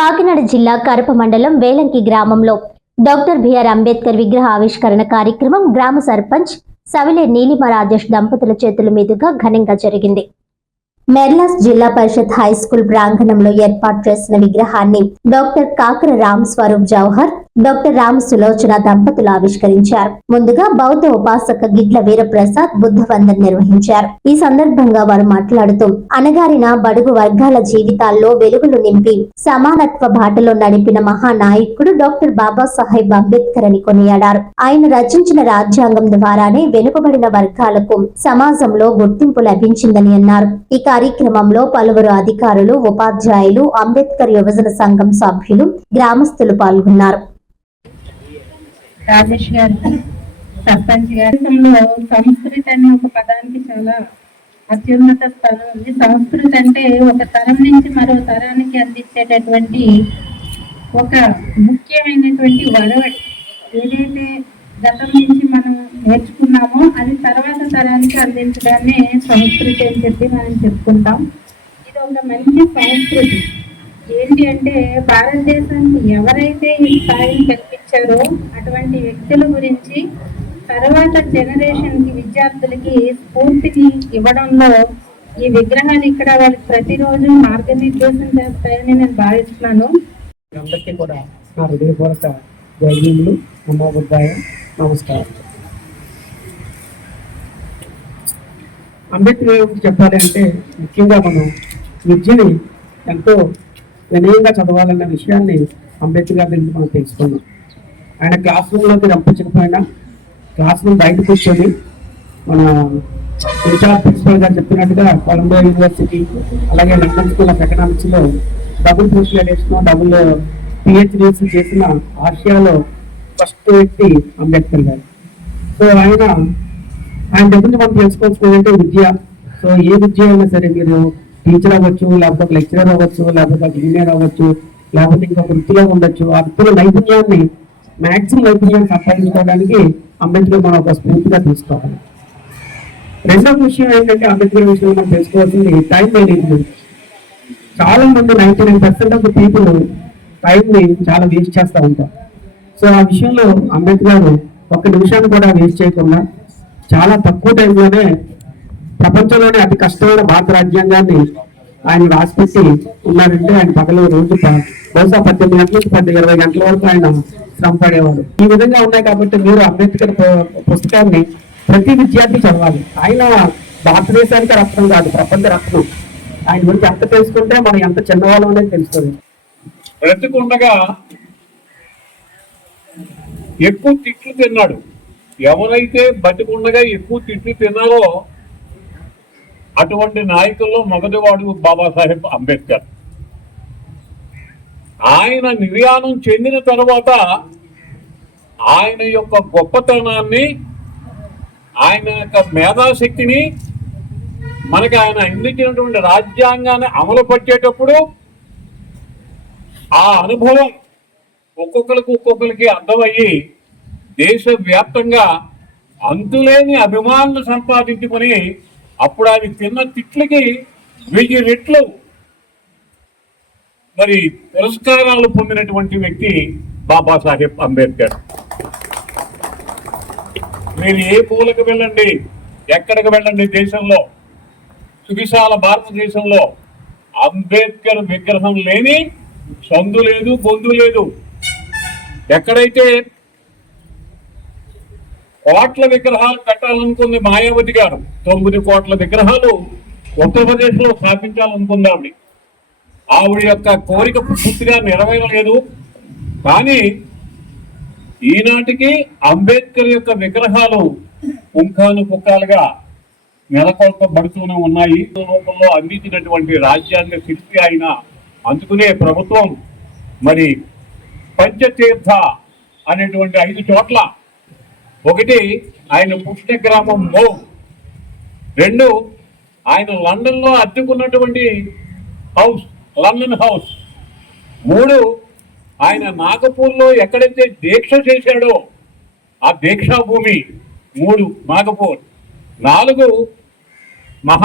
కాకినాడ జిల్లా కరప మండలం వేలంకి గ్రామంలో డాక్టర్ బిఆర్ అంబేద్కర్ విగ్రహ ఆవిష్కరణ కార్యక్రమం గ్రామ సర్పంచ్ సవిలే నీలిమ రాజేష్ దంపతుల చేతుల మీదుగా ఘనంగా జరిగింది. మెర్లాస్ జిల్లా పరిషత్ హై స్కూల్ ప్రాంగణంలో ఏర్పాటు చేసిన విగ్రహాన్ని డాక్టర్ కాకర రామ్ స్వరూప్ జవహర్ డాక్టర్ రామ్ సులోచన దంపతులు ఆవిష్కరించారు. ముందుగా బౌద్ధ ఉపాసక గిడ్ల వీరప్రసాద్ బుద్ధ వందన్ నిర్వహించారు. ఈ సందర్భంగా వారు మాట్లాడుతూ అనగారిన బడుగు వర్గాల జీవితాల్లో వెలుగులు నింపి సమానత్వ బాటలో నడిపిన మహానాయకుడు డాక్టర్ బాబాసాహెబ్ అంబేద్కర్ అని కొనియాడారు. ఆయన రచించిన రాజ్యాంగం ద్వారానే వెనుకబడిన వర్గాలకు సమాజంలో గుర్తింపు లభించిందని అన్నారు. ఈ కార్యక్రమంలో పలువురు అధికారులు ఉపాధ్యాయులు అంబేద్కర్ యువజన సంఘం సభ్యులు గ్రామస్తులు పాల్గొన్నారు. రాజేష్ గారికి సర్పంచ్ గారిలో సంస్కృతి అనే ఒక పదానికి చాలా అత్యున్నత స్థానం. ఉంది సంస్కృతి అంటే ఒక తరం నుంచి మరో తరానికి అందించేటటువంటి ఒక ముఖ్యమైనటువంటి వరవడి. ఏదైతే గతం నుంచి మనం నేర్చుకున్నామో అది తర్వాత తరానికి అందించడాన్ని సంస్కృతి అని చెప్పి మనం చెప్పుకుంటాం. ఇది ఒక మంచి సంస్కృతి. ఏంటి అంటే భారతదేశానికి ఎవరైతే ఈ స్థాయిని కల్పించారో అటువంటి వ్యక్తుల గురించి తర్వాత జనరేషన్కి విద్యార్థులకి స్ఫూర్తిని ఇవ్వడంలో ఈ విగ్రహాలు ఇక్కడ వాళ్ళకి ప్రతిరోజు మార్గనిర్దేశం చేస్తాయని నేను భావిస్తున్నాను. అందరికీ కూడా నా హృదయపూర్వక జైలు నమోబుద్ధాయ నమస్కారం. అంబేద్కర్ గురించి చెప్పాలి అంటే ముఖ్యంగా మనం విద్యని ఎంతో వినయంగా చదవాలన్న విషయాన్ని అంబేద్కర్ గారి గురించి మనం తెలుసుకున్నాం ఆయన క్లాస్ రూమ్లోకి రంపించకపోయినా క్లాస్ రూమ్ బయట కూర్చొని మన ఇన్ఛార్జ్ ప్రిన్సిపల్ గారు చెప్పినట్టుగా కొలంబియా యూనివర్సిటీ అలాగే లండన్ స్కూల్ ఆఫ్ ఎకనామిక్స్లో డబుల్ స్పెషలైజేషన్ డబుల్ పిహెచ్డీస్ చేసిన ఆసియాలో ఫస్ట్ వ్యక్తి అంబేద్కర్ గారు. సో ఆయన ఆయన దగ్గర నుంచి మనం ఏంటంటే విద్య. సో ఏ విద్య అయినా సరే మీరు టీచర్ అవ్వచ్చు లేకపోతే లెక్చరర్ అవ్వచ్చు లేకపోతే ఇంజనీర్ అవ్వచ్చు లేకపోతే ఇంకొక వృత్తిలో ఉండొచ్చు. ఆ వృత్తిలో నైపుణ్యాన్ని మ్యాక్సిమం నైపుణ్యాన్ని సంపాదించుకోవడానికి అంబేద్కర్ మనం ఒక స్ఫూర్తిగా తీసుకోవాలి. రెండవ విషయం ఏంటంటే అంబేద్కర్ విషయంలో మనం తెలుసుకోవాల్సింది టైం మేనేజ్మెంట్ చాలా మంది ninety nine percent of people టైంని చాలా వేస్ట్ చేస్తూ ఉంటారు. సో ఆ విషయంలో అంబేద్కర్ ఒక్క నిమిషాన్ని కూడా వేస్ట్ చేయకుండా చాలా తక్కువ టైంలోనే ప్రపంచంలోనే అతి కష్టమైన భారత రాజ్యాంగాన్ని ఆయన రాసిపెట్టి ఉన్నారంటే ఆయన పగలు రోజు బహుశా పద్దెనిమిది గంటల నుంచి పది ఇరవై గంటల వరకు ఆయన శ్రమ పడేవాడు ఈ విధంగా ఉన్నాయి కాబట్టి మీరు అంబేద్కర్ పు- పుస్తకాన్ని ప్రతి విద్యార్థి చదవాలి. ఆయన భారతదేశానికి రత్నం కాదు ప్రపంచ రత్నం. ఆయన గురించి ఎంత తెలుసుకుంటే మనం ఎంత చిన్నవాళ్ళం అనేది తెలుస్తుంది బ్రతికుండగా ఎక్కువ తిట్లు తిన్నాడు. ఎవరైతే బతికుండగా ఎక్కువ తిట్లు తిన్నారో అటువంటి నాయకుల్లో మొదటివాడు బాబాసాహెబ్ అంబేద్కర్. ఆయన నిర్యాణం చెందిన తర్వాత ఆయన యొక్క గొప్పతనాన్ని ఆయన యొక్క మేధాశక్తిని మనకి ఆయన అందించినటువంటి రాజ్యాంగాన్ని అమలు పట్టేటప్పుడు ఆ అనుభవం ఒక్కొక్కరికి ఒక్కొక్కరికి అర్థమయ్యి దేశవ్యాప్తంగా అంతులేని అభిమానులు సంపాదించుకొని అప్పుడు అది తిన్న తిట్లకి వెయ్యి రెట్లు. మరి పురస్కారాలు పొందినటువంటి వ్యక్తి బాబాసాహెబ్ అంబేద్కర్. మీరు ఏ పూలకు వెళ్ళండి ఎక్కడికి వెళ్ళండి దేశంలో? సువిశాల భారతదేశంలో అంబేద్కర్ విగ్రహం లేని సందు లేదు బొందు లేదు. ఎక్కడైతే కోట్ల విగ్రహాలు కట్టాలనుకుంది మాయావతి గారు. తొమ్మిది కోట్ల విగ్రహాలు ఉత్తరప్రదేశ్లో స్థాపించాలనుకుంది ఆవిడ. ఆవిడ యొక్క కోరిక పూర్తిగా నెరవేరలేదు. కానీ ఈనాటికి అంబేద్కర్ యొక్క విగ్రహాలు పుంఖాను పుక్కాలుగా నెలకొల్పబడుతూనే ఉన్నాయి. ఈ రూపంలో అందించినటువంటి రాజ్యాంగ శిల్పి అయిన అందుకునే ప్రభుత్వం మరి పంచతీర్థ అనేటువంటి ఐదు చోట్ల ఒకటి ఆయన పుట్టిన గ్రామం మో. రెండు ఆయన లండన్లో అద్దెకున్నటువంటి హౌస్ లండన్ హౌస్. మూడు ఆయన నాగపూర్లో ఎక్కడైతే దీక్ష చేశాడో ఆ దీక్షా భూమి. మూడు నాగపూర్. నాలుగు